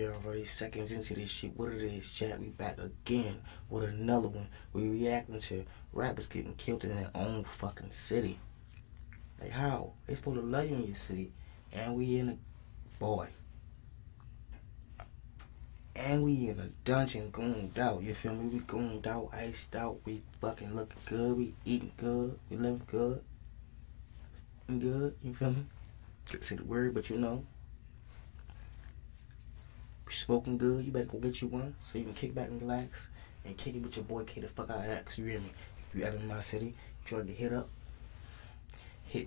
We already seconds into this shit. What it is, chat? We back again with another one. We reacting to rappers getting killed in their own fucking city. Like how? They supposed to love you in your city, and we in a boy, and we in a dungeon going out. You feel me? We going out, iced out. We fucking looking good. We eating good. We living good. And good. You feel me? Can't say the word, but you know. Smoking good, you better go get you one so you can kick back and relax and kick it with your boy K the fuck out X. You hear me? If you ever in my city, trying to hit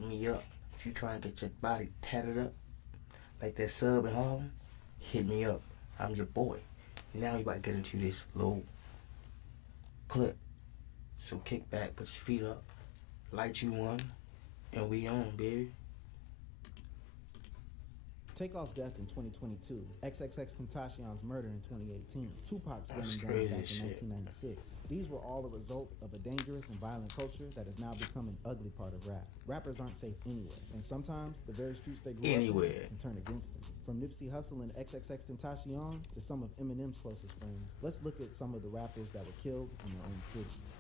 me up. If you trying to get your body tatted up like that sub in Harlem, hit me up. I'm your boy. Now you about to get into this little clip. So kick back, put your feet up, light you one, and we on, baby. Takeoff's death in 2022, XXXTentacion's murder in 2018, Tupac's gunning down back in 1996. These were all a result of a dangerous and violent culture that has now become an ugly part of rap. Rappers aren't safe anywhere, and sometimes the very streets they grew up in can turn against them. From Nipsey Hussle and XXXTentacion to some of Eminem's closest friends, let's look at some of the rappers that were killed in their own cities.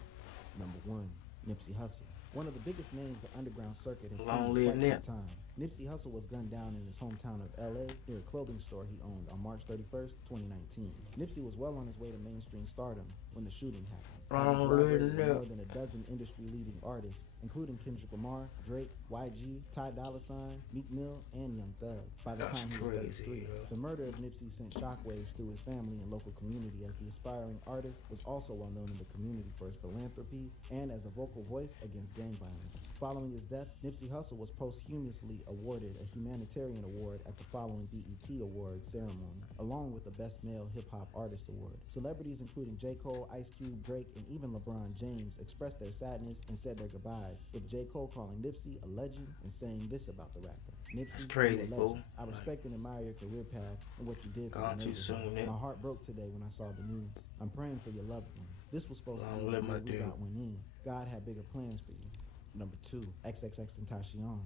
Number 1, Nipsey Hussle. One of the biggest names the underground circuit has seen in quite some time. Nipsey Hussle was gunned down in his hometown of LA near a clothing store he owned on March 31st, 2019. Nipsey was well on his way to mainstream stardom when the shooting happened. Collaborated with more than a dozen industry-leading artists, including Kendrick Lamar, Drake, YG, Ty Dolla $ign, Meek Mill, and Young Thug. By the time he was 33, the murder of Nipsey sent shockwaves through his family and local community, as the aspiring artist was also well known in the community for his philanthropy and as a vocal voice against gang violence. Following his death, Nipsey Hussle was posthumously awarded a humanitarian award at the following BET Awards ceremony, along with the Best Male Hip Hop Artist Award. Celebrities including J. Cole, Ice Cube, Drake, and even LeBron James expressed their sadness and said their goodbyes, with J. Cole calling Nipsey a legend and saying this about the rapper. Nipsey, crazy, you're a legend. I respect and admire your career path and what you did for the neighborhood. My heart broke today when I saw the news. I'm praying for your loved ones. This was supposed to be the year we got one in. God had bigger plans for you. Number 2, XXXTentacion.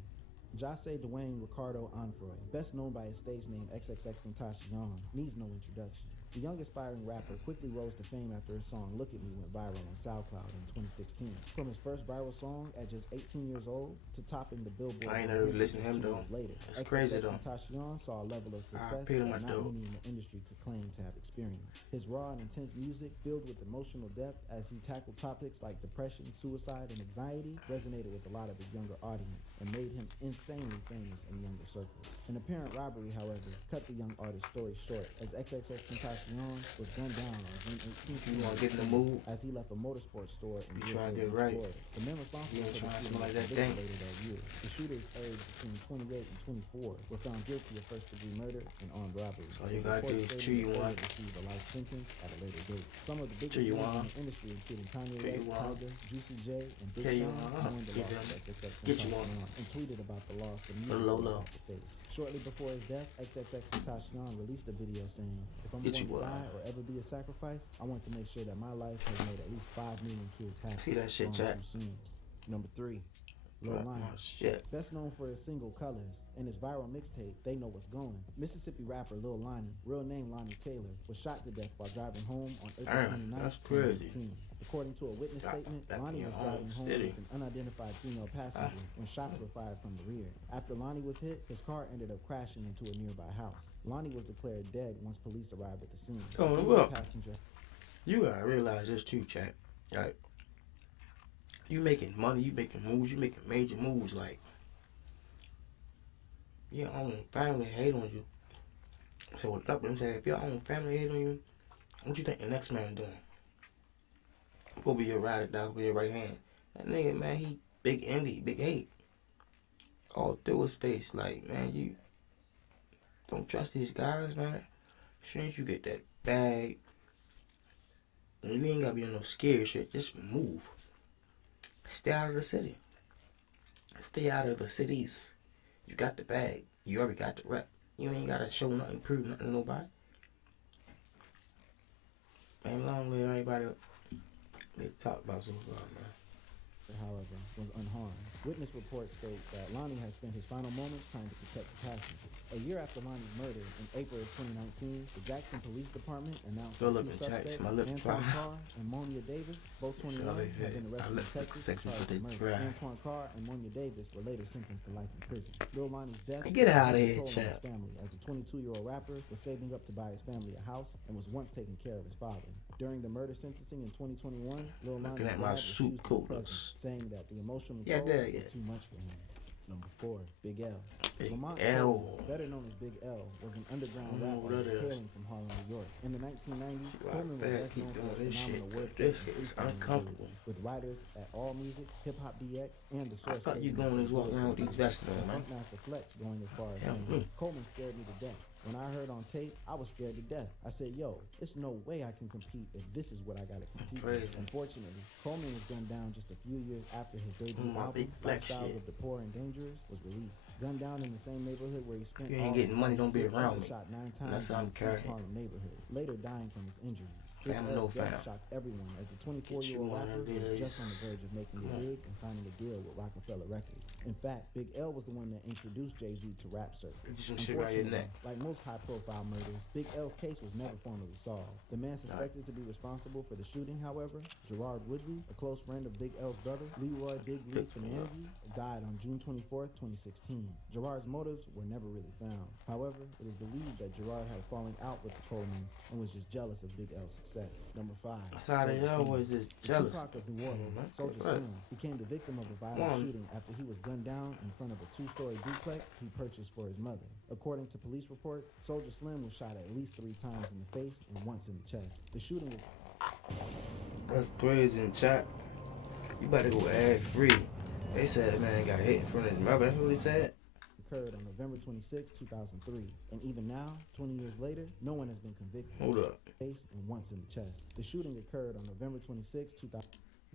Jahseh Dwayne Ricardo Onfroy, best known by his stage name XXXTentacion, needs no introduction. The young aspiring rapper quickly rose to fame after his song Look at Me went viral on SoundCloud in 2016. From his first viral song at just 18 years old to topping the Billboard I ain't never listened to him 2 though. years later, XXXTentacion saw a level of success that not many in the industry could claim to have experienced. His raw and intense music, filled with emotional depth as he tackled topics like depression, suicide, and anxiety, resonated with a lot of his younger audience and made him insanely famous in younger circles. An apparent robbery, however, cut the young artist's story short, as XXXTentacion was gunned down on June 18th as he left a motorsports store in Deerfield, Florida. The men responsible for the shooting were convicted later that year. The shooters, aged between 28 and 24, were found guilty of first-degree murder and armed robbery. All you gotta do is chew you one. Receive a life sentence at a later date. Some of the biggest names in the industry, including Kanye West, Tyga, Juicy J, and Big Sean, mourned the loss of XXXTentacion and tweeted about the loss the music had to face. Shortly before his death, XXXTentacion released a video saying, "If I'm going to die or ever be a sacrifice, I want to make sure that my life has made at least 5 million kids happy." See that shit, chat. Number 3, Lil Lonnie. Best known for his single Colors and his viral mixtape, They Know What's Going. Mississippi rapper Lil Lonnie, real name Lonnie Taylor, was shot to death while driving home on April 29, 2018. According to a witness statement, Lonnie was driving home with an unidentified female passenger when shots were fired from the rear. After Lonnie was hit, his car ended up crashing into a nearby house. Lonnie was declared dead once police arrived at the scene. Passenger. You gotta realize this too, chat. Like, you making money, you making moves, you making major moves. Like, your own family hate on you. So what's up? I'm saying, if your own family hate on you, what you think the next man doing? Who'll be your ride or die, be your right hand? That nigga, man, he big envy, big hate. All through his face. Like, man, you don't trust these guys, man. As soon as you get that bag, you ain't gotta be on no scary shit. Just move. Stay out of the city. Stay out of the cities. You got the bag. You already got the rep. You ain't gotta show nothing, prove nothing to nobody. Man, long live everybody. They talk about so far, man. However, was unharmed. Witness reports state that Lonnie has spent his final moments trying to protect the passenger. A year after Lonnie's murder, in April of 2019, the Jackson Police Department announced Fill that up two and suspects, Jackson, my lip Antoine dry. Carr and Monia Davis, both 21, Shit, they had said, been my arrested in lips look Texas sexy, for but they murder. dry. Antoine Carr and Monia Davis were later sentenced to life in prison. Lil Lonnie's death Get out of took a here, toll on his champ. family, as the 22-year-old rapper was saving up to buy his family a house and was once taking care of his father. During the murder sentencing in 2021, Lil Lonnie's Looking at my dad soup refused to be coolers. present, saying that the emotional Yeah, toll there, was yeah. too much for him. Number 4, Big L. Big Lamont L. Coleman, better known as Big L, was an underground I don't know rap who that artist is. hailing from Harlem, New York. In the 1990s, See why Coleman was fans best keep known for doing his this phenomenal shit, wordplay this and shit is freestyling uncomfortable. abilities with writers at All Music, Hip Hop DX, and the I Source. thought you going as walking around with these vests on, man. Funkmaster Flex going as far as Hell, saying, Coleman scared me to death. When I heard on tape, I was scared to death. I said, yo, it's no way I can compete if this is what I gotta compete with. Crazy. Unfortunately, Coleman was gunned down just a few years after his debut My album, big flex Lifestyles shit. of the Poor and Dangerous, was released. Gunned down in the same neighborhood where he spent You ain't all getting his money, life, don't be Big L around was me. shot 9 Unless times in I'm his East carrying. Harlem neighborhood, later dying from his injuries. Big Fam, L's no death fam. shocked everyone as the Get you 24-year-old one rapper of was just on the these. verge of making it big and signing a deal with Rockefeller Records. In fact, Big L was the one that introduced Jay-Z to rap circuit. Get some shit right in there. Like most high-profile murders, Big L's case was never formally solved. The man suspected to be responsible for the shooting, however, Gerard Woodley, a close friend of Big L's brother, Leroy Big Lee Finanzi, died on June 24th, 2016. Gerard's motives were never really found. However, it is believed that Gerard had a falling out with the Colemans and was just jealous of Big L's success. Number 5. That's how they Soulja Slim. always is The jealous. Tupac of New Orleans, Soulja Right. Slim, became the victim of a violent One. shooting after he was gunned down in front of a 2-story duplex he purchased for his mother. According to police reports, Soulja Slim was shot at least 3 times in the face and once in the chest. The shooting That's crazy in chat. You better go ad free. They said the man got hit in front of his mother. That's what he said. occurred on November 26, 2003. And even now, 20 years later, no one has been convicted. Hold up. Face and once in the chest. The shooting occurred on November 26, 2000.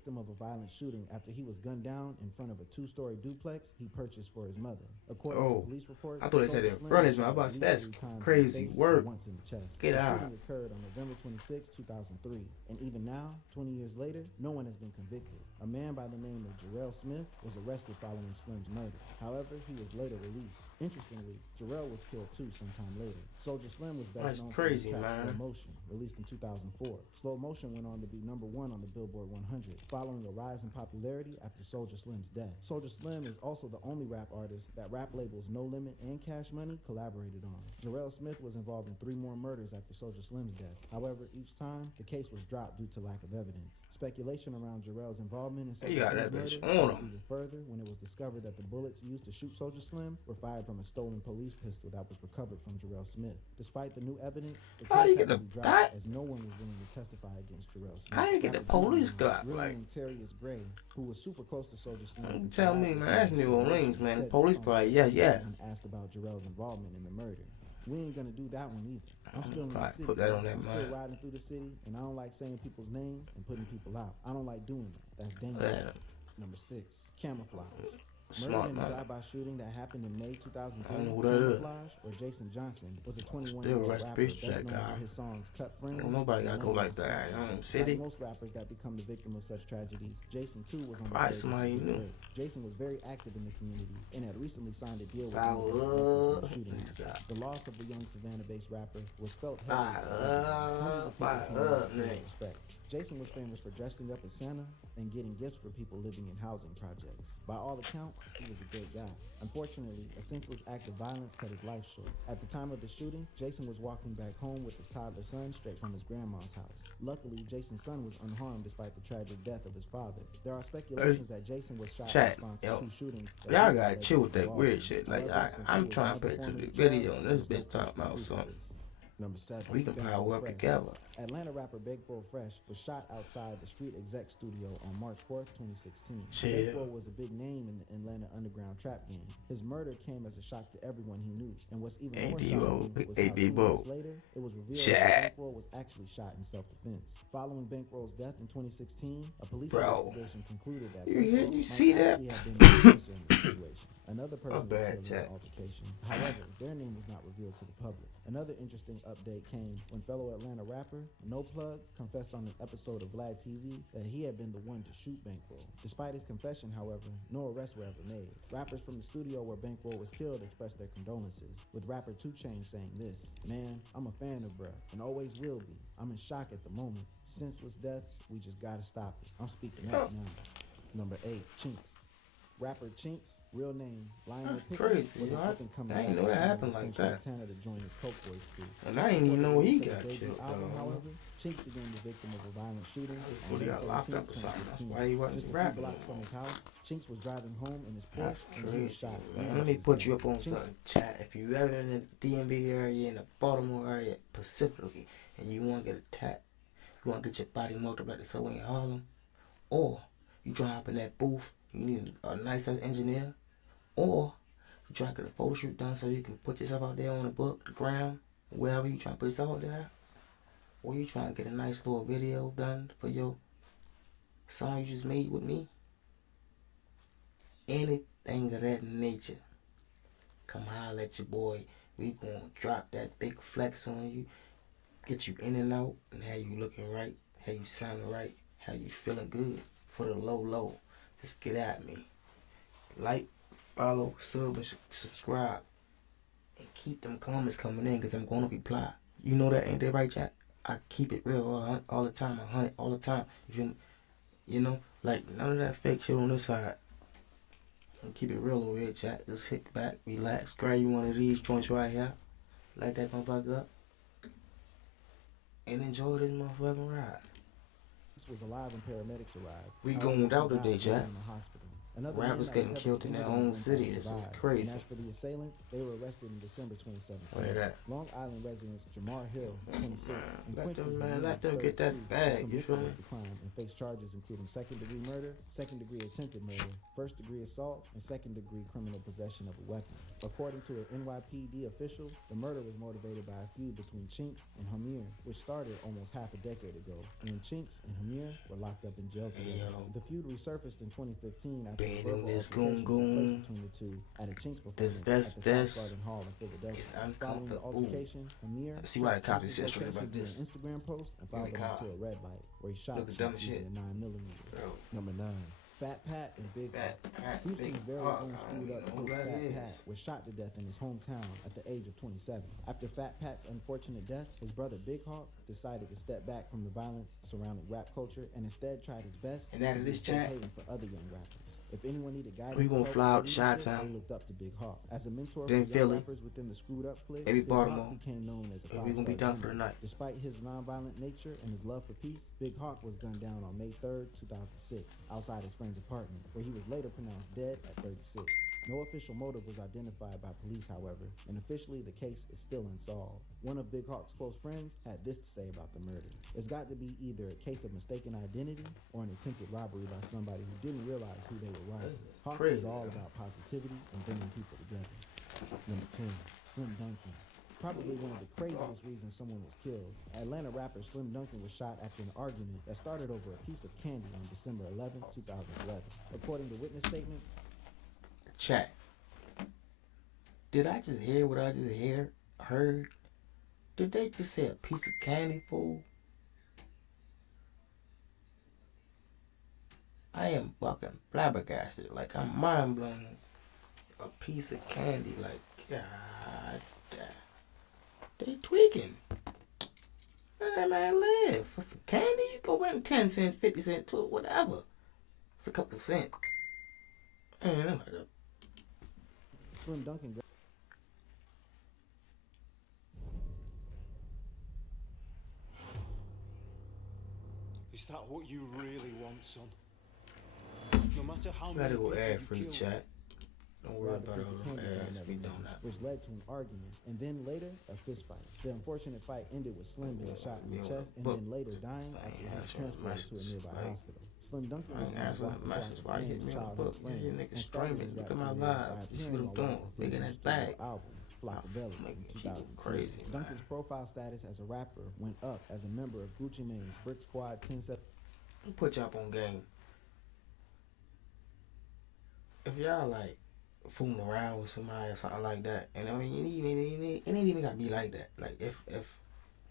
Victim of a violent shooting after he was gunned down in front of a 2-story duplex he purchased for his mother. According to police reports, I thought they said Soulja in Slim front of was his mouth. shot I'm about at to- least that's 3 times in the crazy face work. and once in the chest. Get the out. shooting occurred on November 26, 2003. And even now, 20 years later, no one has been convicted. A man by the name of Jarrell Smith was arrested following Slim's murder. However, he was later released. Interestingly, Jarrell was killed too sometime later. Soulja Slim was best That's known crazy, for his track man. Slow Motion, released in 2004. Slow Motion went on to be #1 on the Billboard 100, following a rise in popularity after Soulja Slim's death. Soulja Slim is also the only rap artist that rap labels No Limit and Cash Money collaborated on. Jarrell Smith was involved in 3 more murders after Soulja Slim's death. However, each time, the case was dropped due to lack of evidence. Speculation around Jarrell's involvement in He Soulja got Slim's that bitch murder on went him. even further when it was discovered that the bullets used to shoot Soulja Slim were fired from a stolen police pistol that was recovered from Jarrell Smith. Despite the new evidence, the How you case had get to the- be dropped how- as no one was willing to testify against Jarrell Smith. How you get the Rapper police Juvenile, got, real like- name Terrius Gray, who was super close to Soulja Slim. You tell me, man, that's New Orleans, man. The police probably, When yeah. asked about Jarrell's involvement in the murder. We ain't gonna do that one either. I'm still in the Probably city. put that on that I'm still mind. riding through the city, and I don't like saying people's names and putting people out. I don't like doing that. That's dangerous. Yeah. Number 6, Camouflage. Murdered Smart, in a man. drive-by shooting that happened in May 2003, I don't know who that is. Camouflage, or Jason Johnson, was a Still 21-year-old rest rapper peace to best that known guy. for his songs Cut Friends. Don't nobody and gotta go like Lonely that. Style. I don't city. Like most rappers that become the victim of such tragedies, Jason too was on the Right, verge of somebody being knew. raped. Jason was very active in the community and had recently signed a deal with Power Universal Records when the up. shooting Please happened. stop. The loss of the young Savannah-based rapper was felt heavily. Fire up, Hundreds of people fire came out up, to pay their nigga. respects. Jason was famous for dressing up as Santa and getting gifts for people living in housing projects. By all accounts, he was a great guy. Unfortunately, a senseless act of violence cut his life short. At the time of the shooting, Jason was walking back home with his toddler son straight from his grandma's house. Luckily, Jason's son was unharmed despite the tragic death of his father. There are speculations that Jason was shot in Chat, response to yo. 2 shootings. that Y'all he gotta allegedly chill with that involved weird in. shit. Like, However, since he I'm was trying not to picture performing the the job, video and there this was no bitch talking about proof something. of this. Number 7. We can Bankroll power up Fresh. together. Atlanta rapper Bankroll Fresh was shot outside the Street Exec studio on March 4th, 2016. Chill. Bankroll was a big name in the Atlanta underground trap game. His murder came as a shock to everyone he knew. And what's even Hey, more D-Bo. shocking was Hey, how 2 D-Bo. years later, it was revealed Chat. that Bankroll was actually shot in self-defense. Following Bankroll's death in 2016, a police Bro. investigation concluded that You hear- Bankroll you might see that? actually have been the aggressor in the situation. Another person was bad, killed in Chat. the altercation. However, their name was not revealed to the public. Another interesting update came when fellow Atlanta rapper No Plug confessed on an episode of Vlad TV that he had been the one to shoot Bankroll. Despite his confession, however, no arrests were ever made. Rappers from the studio where Bankroll was killed expressed their condolences, with rapper 2 Chainz saying this: "Man, I'm a fan of bruh, and always will be. I'm in shock at the moment. Senseless deaths, we just gotta stop it. I'm speaking up now." Number 8, Chinx. Rapper Chinx, real name Lionel That's Pickens, crazy, was an yo. up-and-coming I didn't know that rapper happened signed like to French that. Montana to join his Coke Boys crew. And Just I didn't before even the know he release of got his debut killed, album, though. however, Chinx became the victim of a violent shooting Well, on he May got locked 17, up or something. That's 2015. why he wasn't Just a few rapping blocks no from more. his house, Chinx was driving home in his That's Porsche when he was crazy, shot. man. Let me put you up on something, chat. If you ever in the DMV area, in the Baltimore area, specifically, and you want to get attacked, you want to get your body marked up like the subway in Harlem, or you trying to hop in that booth, you need a nice engineer, or you trying to get a photo shoot done so you can put yourself out there on the book, the gram, wherever you trying to put yourself out there, or you trying to get a nice little video done for your song you just made with me, anything of that nature, come holler at your boy. We gonna drop that big flex on you, get you in and out, and have you looking right, have you sounding right, have you feeling good for the low. Just get at me. Like, follow, sub, and subscribe. And keep them comments coming in because I'm going to reply. You know that, ain't that right, Jack? I keep it real all the time. I hunt it all the time. You know, like none of that fake shit on this side. And keep it real over here, Jack. Just kick back, relax, grab you one of these joints right here. Light that motherfucker up. And enjoy this motherfucking ride. This was alive when paramedics arrived. We However, going out he today, died Jack. in the hospital. Another Rappers man that was getting heavily killed in their injured own the city. impact This is survived. crazy. And as for the assailants, they were arrested in December 2017. Where that? Long Island residents Jamar Hill, 26, and Let Quincy them, man, Hamid, let them get 32, that bag, were you convicted feel me? of the crime and face charges including second-degree murder, second-degree attempted murder, first-degree assault, and second-degree criminal possession of a weapon. According to an NYPD official, the murder was motivated by a feud between Chinx and Hamir, which started almost half a decade ago, when Chinx and Hamir were locked up in jail together. Yo. The feud resurfaced in 2015 after Been a verbal in this altercation took goon-goon. place between the two at a Chinx performance vest, at the South Garden Hall in Philadelphia. It's Following the uncomfortable. altercation, Hamir See why the tracked cops Chinx's is straight location about via this. an Instagram post and followed the him car. to a red light where he shot Look at dumb Chinx shit. using a 9mm. Bro. Number 9. Fat Pat and Big Fat Hawk. Pat, Houston's Big very Hawk. own I screwed don't up know who Prince that Fat is. Pat was shot to death in his hometown at the age of 27. After Fat Pat's unfortunate death, his brother Big Hawk decided to step back from the violence surrounding rap culture and instead tried his best And out to of be a this safe chat, haven for other young rappers. If anyone needed guidance, we gonna help, fly or out to leadership, Chi-Town. they looked up to Big Hawk. As a mentor Then for young Philly. rappers within the Screwed Up clique, Maybe Big Baltimore. Hawk became known as a And we gonna be five-star done for the general. night. Despite his nonviolent nature and his love for peace, Big Hawk was gunned down on May 3rd, 2006, outside his friend's apartment, where he was later pronounced dead at 36. No official motive was identified by police, however, and officially the case is still unsolved. One of Big Hawk's close friends had this to say about the murder: "It's got to be either a case of mistaken identity or an attempted robbery by somebody who didn't realize who they were robbing." Hawk was Crazy, all man. about positivity and bringing people together. Number 10, Slim Duncan. Probably one of the craziest reasons someone was killed. Atlanta rapper Slim Duncan was shot after an argument that started over a piece of candy on December 11, 2011. According to witness statement, Chat. Did I just hear what I just heard? Did they just say a piece of candy, fool? I am fucking flabbergasted. Like, I'm mind blown. A piece of candy. Like, God damn. They tweaking. Let that man live. For some candy, you go rent 10 cents, 50 cents to it, whatever. It's a couple of cents. Man, I'm like that. Slim Duncan Is that what you really want, son? No matter how We many gotta go people ad you free, kill, chat. Don't worry grabbed a about piece all of them candy from ads. another We man, doing that. which led to an argument, and then later a fist fight. The unfortunate fight ended with Slim being shot in the Yeah, chest and but then later dying I after ain't he was answering transported to a messages, nearby like, hospital. Slim Duncan I was ain't one of answering Rocky messages. Clark Why you hit Flame's me on the childhood book? You friends niggas and started streaming. his Look rap at my career live. by You see appearing what I'm on doing? Wild's Big in debut that studio bag. album, Flockavelli, in Making people 2010. crazy, man. Duncan's profile status as a rapper went up as a member of Gucci Mane's Brick Squad 10-7. Put y'all up on game. If y'all like fooling around with somebody or something like that. And I mean, it ain't even gotta be like that. Like if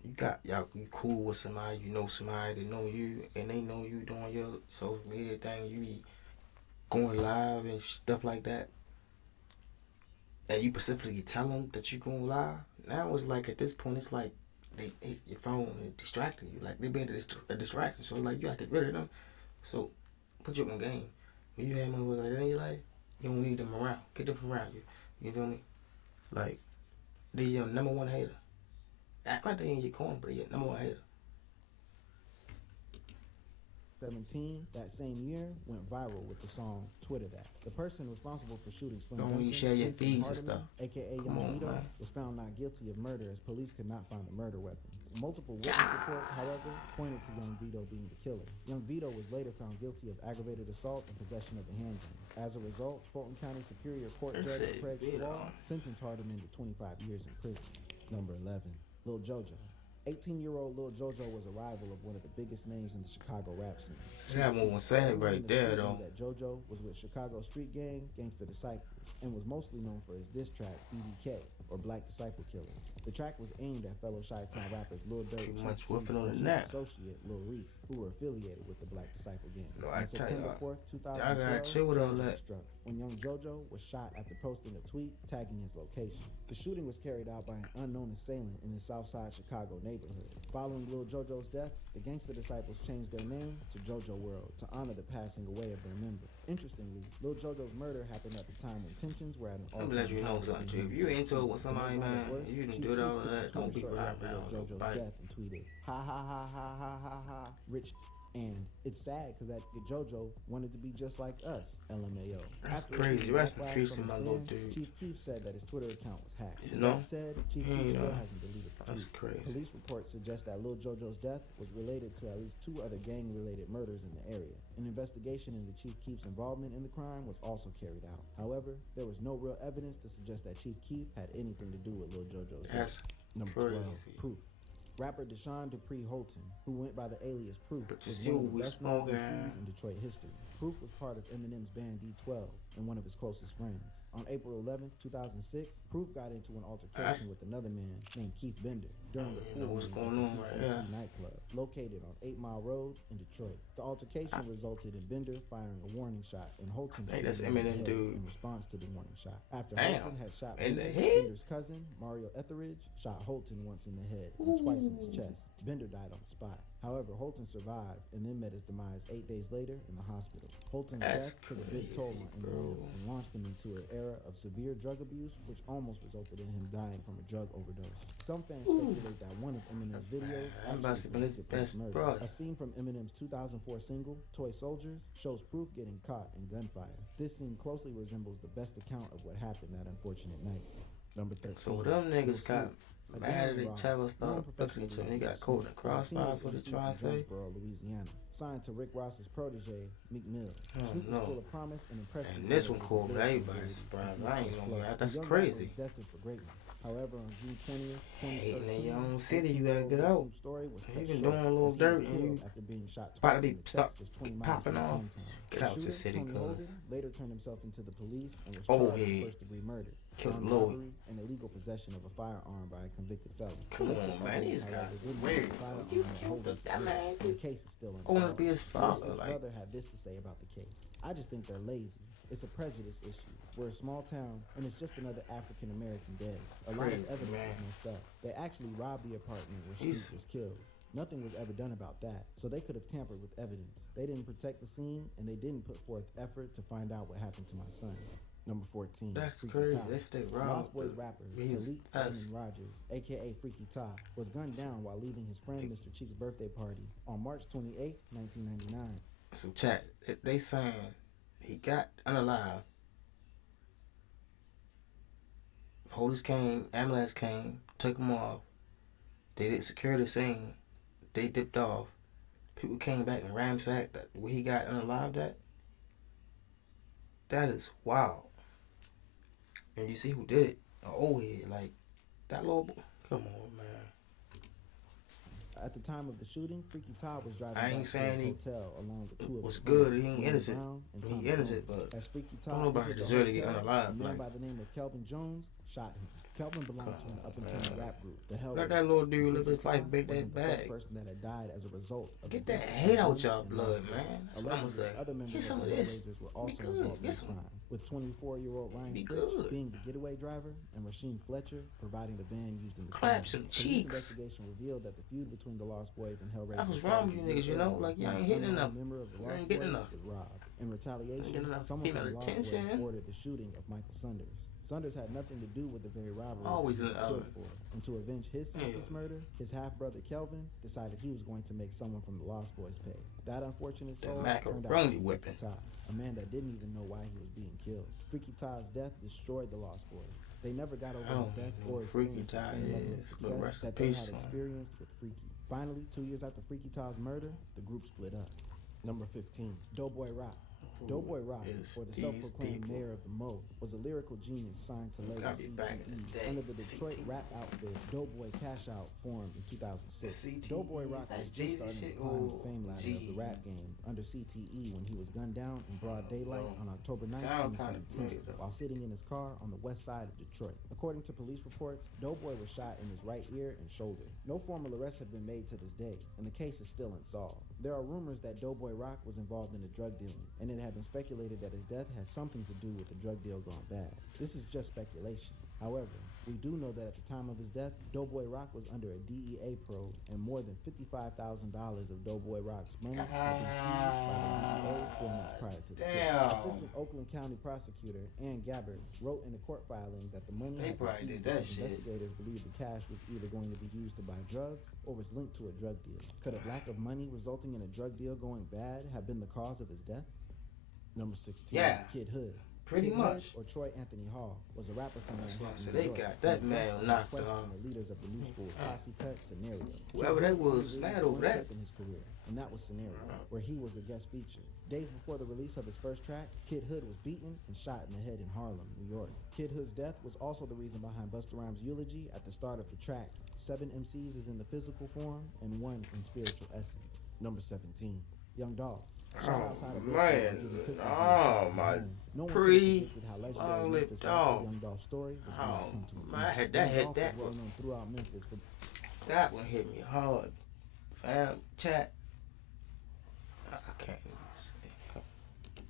you got y'all you cool with somebody, you know somebody that know you, and they know you doing your social media thing, you be going live and stuff like that, and you specifically tell them that you going live. Now it's like at this point, it's like they hit your phone and distracting you. Like they being a distraction. So like you gotta get rid of them. So put you on game. When you have motherfuckers like that in your life, you don't need them around. Get them from around you. You feel me? Like they your number one hater. Act like they in your corner, but they your number one hater. 17, that same year, went viral with the song Twitter That. The person responsible for shooting Slim Don't Duncan, you share your Vincent feeds and Hardiman, stuff. aka Come Young on, Vito, man. was found not guilty of murder as police could not find the murder weapon. Multiple witness reports, however, pointed to Young Vito being the killer. Young Vito was later found guilty of aggravated assault and possession of a handgun. As a result, Fulton County Superior Court That's Judge it, Craig Vito. Swall sentenced Hardiman to 25 years in prison. Number 11, Lil Jojo. 18-year-old Lil Jojo was a rival of one of the biggest names in the Chicago rap scene. That one was sad Everyone in right the there street though. knew that JoJo was with Chicago street gang Gangsta Disciples and was mostly known for his diss track BDK, or Black Disciple Killings. The track was aimed at fellow Chi-Town rappers Lil Durk, Too Chief much Keef, whipping on and the Keef's neck. associate Lil Reese, who were affiliated with the Black Disciple gang. No, I On tell September y'all, 4th, y'all gotta 2012, chill with all tragedy that. struck when young JoJo was shot after posting a tweet tagging his location. The shooting was carried out by an unknown assailant in the Southside Chicago neighborhood. Following Lil JoJo's death, the Gangsta Disciples changed their name to JoJo World to honor the passing away of their member. Interestingly, Lil JoJo's murder happened at the time when tensions were at an Let me all-time let you know high something, between Chief. If you him and into it Chief. with To somebody, make matters man, worse, you done Chief do all Keef of took that. to Don't Twitter be shortly right, after man. Lil JoJo's Bite. death and tweeted, "Ha ha ha ha ha ha ha, rich." And it's sad because that JoJo wanted to be just like us, LMAO. That's After crazy. receiving Rest in backlash peace from to my his little fans, dude. Chief Keef said that his Twitter account was hacked. You know? That said, Chief He Keef ain't still know. hasn't deleted the That's tweets. crazy. Police reports suggest that Lil JoJo's death was related to at least 2 other gang-related murders in the area. An investigation into Chief Keef's involvement in the crime was also carried out. However, there was no real evidence to suggest that Chief Keef had anything to do with Lil JoJo's death. That's Number crazy. 12, Proof. Rapper Deshaun Dupree Holton, who went by the alias Proof, But you was see one of what the we best-known smoking. MCs in Detroit history. Proof was part of Eminem's band D12 and one of his closest friends. On April 11th, 2006, Proof got into an altercation with another man named Keith Bender during a You pool know what's room going at on the right CCC here. nightclub, located on 8 Mile Road in Detroit. The altercation resulted in Bender firing a warning shot and Holton Hey, shooting that's him in the Eminem, head dude. in response to the warning shot. After Damn. Holton had shot In the Bender, head? Bender's cousin, Mario Etheridge, shot Holton once in the head and twice in his chest. Bender died on the spot. However, Holton survived and then met his demise 8 days later in the hospital. Holton's That's death took a big toll on crazy, Eminem bro. and launched him into an era of severe drug abuse, which almost resulted in him dying from a drug overdose. Some fans speculate that one of Eminem's videos I'm about to actually be his depicted Proof best murder. brother. A scene from Eminem's 2004 single, Toy Soldiers, shows Proof getting caught in gunfire. This scene closely resembles the best account of what happened that unfortunate night. Number 13. So them Lil niggas got Snoop. mad at Darren each Ross, other, known started professional flipping each other. He rapper got Snoop, caught in the was a teenage crossfires. What he MC trying from to say? Jonesboro, Louisiana, signed to Rick Ross's protege, Meek Mill. Oh, Snoop was no. full of promise and impressive. And this one with his cool, but lyrical everybody's abilities surprised. and I ain't East Coast know flow. that. The That's young crazy. rapper was destined for greatness. However, on June 20th, Hating in 2013, your own city, you gotta 18-year-old get Lil out. Snoop's story was You cut been short doing a little as he was dirt and killed you after being shot about to twice be in the stop chest just 20 miles popping from his off. hometown. Get The out the shooter, city, Tony cuz. Holden, later turned himself into the police and was Oh, charged with yeah. first-degree murder, Killed armed Louis. robbery, and illegal possession of a firearm by a convicted felon. Come The list on, of man, evidence, these however, guys didn't weird. match the firearm You that killed Holden that submitted, man. and the case is still I wanna unsolved. be his Lil father, Snoop's like. brother had this to say about the case. I just think they're lazy. It's a prejudice issue. We're a small town, and it's just another African American dead. A lot Crazy, of evidence man. was messed up. They actually robbed the apartment where He's- Snoop was killed. Nothing was ever done about that, so they could have tampered with evidence. They didn't protect the scene, and they didn't put forth effort to find out what happened to my son. Number 14. That's Freaky crazy. Tah. That's the wrong. Lost Boys rapper He's Talik us. Raymond Rogers, aka Freaky Tah, was gunned down while leaving his friend Mr. Cheek's birthday party on March 28, 1999. So chat, they saying he got unalive. Police came, ambulance came, took him off. They didn't secure the scene. They dipped off. People came back and ransacked that where he got unalived at. That is wild. And you see who did it? An old head, like that little boy. Come on, man. At the time of the shooting, Freaky Todd was driving I ain't back to saying his he hotel along with two of was his good. friends, He ain't William innocent. Brown and He Thomas innocent, Rowan. but As Freaky don't Todd nobody entered the deserve to get hotel, unalive a man like by the name of Kelvin Jones shot him. Kelvin belonged to an up-and-coming rap group, the Hellraisers. let that little dude live Freaky his life, Todd big that wasn't the first bag. person that had died as a result of Get the that death of hate out Kelvin y'all and blood, Lost man. Boys. That's what I'm gonna Allegedly, say. other members Get some of of the this. Hellraisers were Be also good. involved in Get the some. crime, with 24-year-old Ryan Be Fritch good. being the getaway driver and Rasheem Fletcher providing the van used in the Clap crime. some Police cheeks. investigation revealed that the feud between the Lost Boys and Hellraisers That's what's wrong with you niggas, you know? Like, y'all ain't hitting enough. Member of the You Lost ain't getting Boys enough. was robbed. In Ain't retaliation, getting enough someone from female the Lost Boys attention. ordered the shooting of Michael Saunders. Saunders had nothing to do with the very robbery Always that he in was the killed oven. for. And to avenge his senseless murder, his half-brother Kelvin decided he was going to make someone from the Lost Boys pay. That unfortunate soul turned out to macaroni be Freaky whipping. Todd, a man that didn't even know why he was being killed. Freaky Todd's death destroyed the Lost Boys. They never got over his death or Freaky experienced the Todd same level of is, but success rest in that they peace had to him. experienced with Freaky. Finally, 2 years after Freaky Todd's murder, the group split up. Number 15, Doughboy Rock. Doughboy Rock, is or the these self-proclaimed people? mayor of the Mo, was a lyrical genius signed to label Gotta be back in the CTE. day. Under the Detroit CTE. rap outfit, Doughboy Cash Out formed in 2006. CTE, Doughboy Rock that's was just Jeezy starting to shit? climb the Ooh, fame ladder of the G. rap game under CTE when he was gunned down in broad daylight on October 9, Sound kinda 2017, familiar, though. while sitting in his car on the west side of Detroit. According to police reports, Doughboy was shot in his right ear and shoulder. No formal arrests have been made to this day, and the case is still unsolved. There are rumors that Doughboy Rock was involved in a drug dealing, and it had been speculated that his death has something to do with the drug deal gone bad. This is just speculation. However, we do know that at the time of his death, Doughboy Rock was under a DEA probe, and more than $55,000 of Doughboy Rock's money had been seized by the DEA 4 months prior to the kill. Damn. Assistant Oakland County Prosecutor Ann Gabbard wrote in a court filing that the money They had been probably seized did that because shit. investigators believed the cash was either going to be used to buy drugs or was linked to a drug deal. Could a lack of money resulting in a drug deal going bad have been the cause of his death? Number 16, Yeah. Kid Hood. Pretty Kid much. Hood, or Troy Anthony Hall, was a rapper from That's why I Manhattan, said New they York, got that who man was knocked requesting off. the leaders of the New School's posse cut Scenario. Whoever Kid that Hood was released mad over one that. tape in his career, and that was Scenario, where he was a guest feature. Days before the release of his first track, Kid Hood was beaten and shot in the head in Harlem, New York. Kid Hood's death was also the reason behind Busta Rhymes' eulogy at the start of the track. 7 MCs is in the physical form and 1 in spiritual essence. Number 17, Young Dolph. Shot outside of Brooklyn man. while getting cookies in his Oh, childhood my home. No one pre- could have predicted how legendary long-lived Memphis rapper dog. Young Dolph's story was going to come to an man, I end. had that Young hit Dolph that was well one. known throughout Memphis for That one hit me hard. Fam, chat. I can't even say.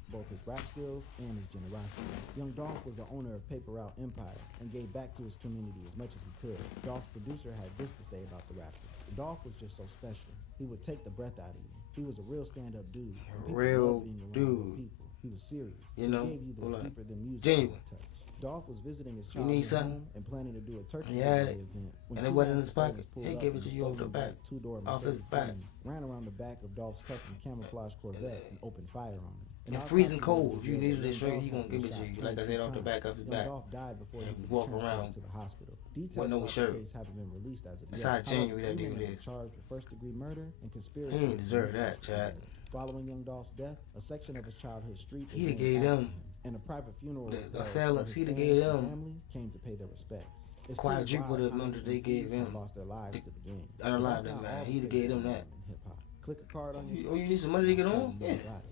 both his rap skills and his generosity. Young Dolph was the owner of Paper Route Empire and gave back to his community as much as he could. Dolph's producer had this to say about the rapper. Dolph was just so special. He would take the breath out of you. He was a real stand-up dude. and people Real loved being around dude. real people. He was serious. You know, he gave you this like, deeper than music genuine. touch. Dolph was visiting his You need childhood something? home and planning to do a turkey Yeah, giveaway event. When and it two wasn't in masked his pocket. assailants pulled He'd up give it in to a you over the stolen back. black two-door Off his Mercedes back. Benz, ran around the back of Dolph's custom camouflage Corvette and opened fire on him. And autopsy freezing later cold. If you revealed needed that it straight, Young he Dolph gonna had give been it to shot you. Like I 22 said, off the times. back of his Young back. Dolph died before he And could be walk transported around to the hospital. Details with no about the shirt. case haven't been released as of That's yet. how genuine that However, dude three men is. were charged with first-degree murder and conspiracy. He ain't to deserve commit that, first-degree Chad. murder. Following Young Dolph's death, a section of his childhood street was He'da named gave after them him, and a private funeral the was held assailants, where his he'da fans gave and them family came to pay their respects. It's quadruple pretty the wild how amount many that they gave MCs have him. lost their lives to the game. unalive But that's that not man. all the He'da crazy gave them going that. on in hip-hop. Click a card on your Oh, screen. you need some money to get Tell on? me more Yeah. about it.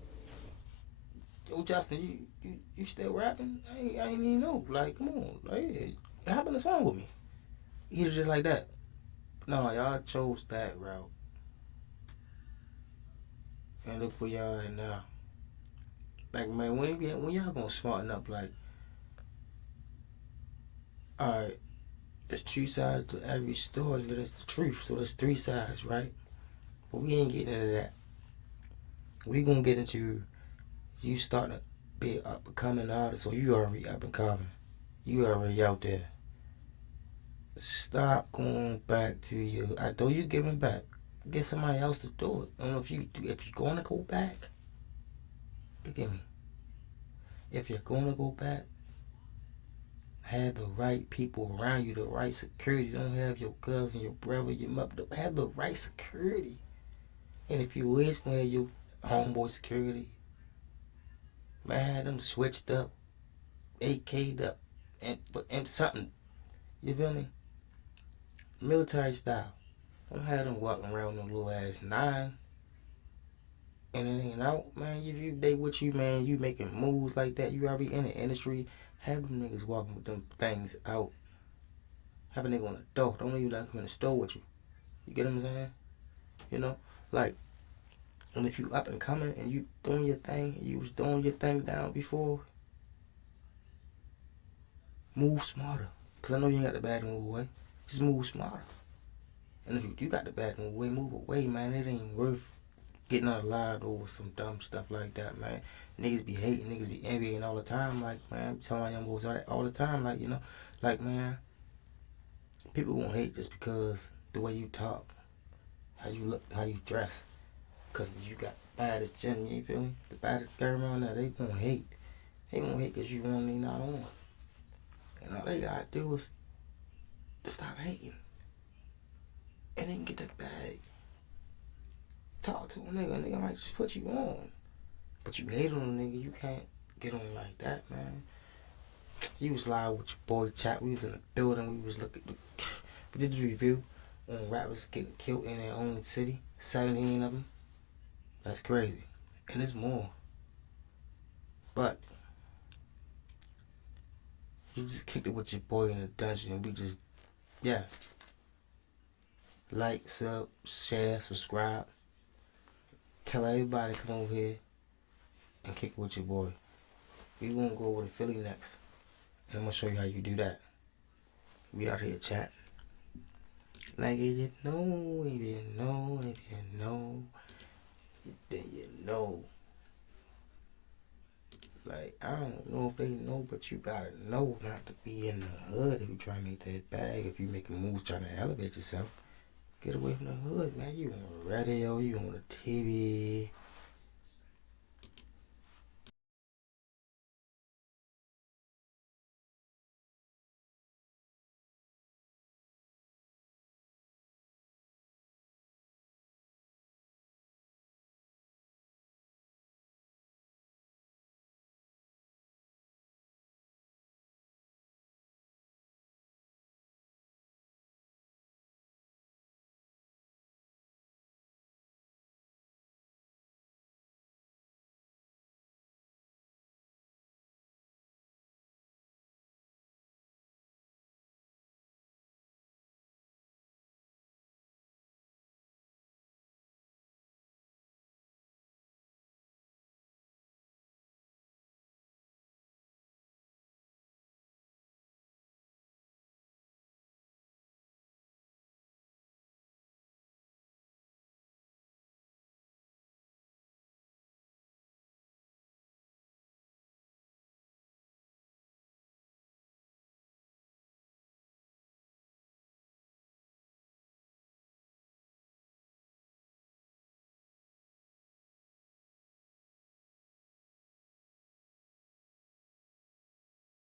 Yo, Justin, you still rapping? I ain't even know. Like, come on. Like, yeah, hop in the song with me. He did it like that. No, y'all chose that route. And look where y'all at now. Like, man, when y'all gonna smarten up? Like, alright, there's two sides to every story, but it's the truth. So there's 3 sides, right? But we ain't getting into that. We gonna get into you starting to be an up and coming artist, or you already up and coming. You already out there. Stop going back to you. I know you giving back. Get somebody else to do it. I don't know if you're gonna go back. Look at me. If you're gonna go back, have the right people around you, the right security. Don't have your cousin, your brother, your mother. Have the right security. And if you is gonna have your homeboy security, man, have them switched up, AK'd up, and something. You feel me? Military style. Don't have them walking around with no little ass 9 and it ain't out, man. If you they with you, man, you making moves like that, you already in the industry. Have them niggas walking with them things out. Have a nigga on the door. Don't even let him in the store with you. You get what I'm saying? You know? Like, and if you up and coming and you doing your thing, and you was doing your thing down before, move smarter. Cause I know you ain't got the bad to move away. Just move smarter. And if you do got the bad to move away, man. It ain't worth getting out alive over some dumb stuff like that, man. Niggas be hating, niggas be envying all the time. Like, man, I'm telling my young boys all the time. Like, you know, like, man, people won't hate just because the way you talk, how you look, how you dress. Cause you got the baddest Jenny, you feel me? The baddest girl around there, they won't hate. They won't hate cause you only not on. And all they gotta do is to stop hating. And then get that bag. Talk to a nigga might just put you on. But you hate on a nigga, you can't get on like that, man. You was live with your boy Chat. We was in the building. We was looking. We did the review on rappers getting killed in their own city. 17 of them. That's crazy, and it's more. But you just kicked it with your boy in the dungeon, and we just, yeah. Like, sub, share, subscribe. Tell everybody to come over here and kick it with your boy. We gonna go over to Philly next, and I'm gonna show you how you do that. We out here, chat. Like, if you know, if you know, if you know, then you know. Like, I don't know if they know, but you gotta know not to be in the hood if you trying to make that bag. If you making moves trying to elevate yourself, get away from the hood, man. You on the radio, you on the TV.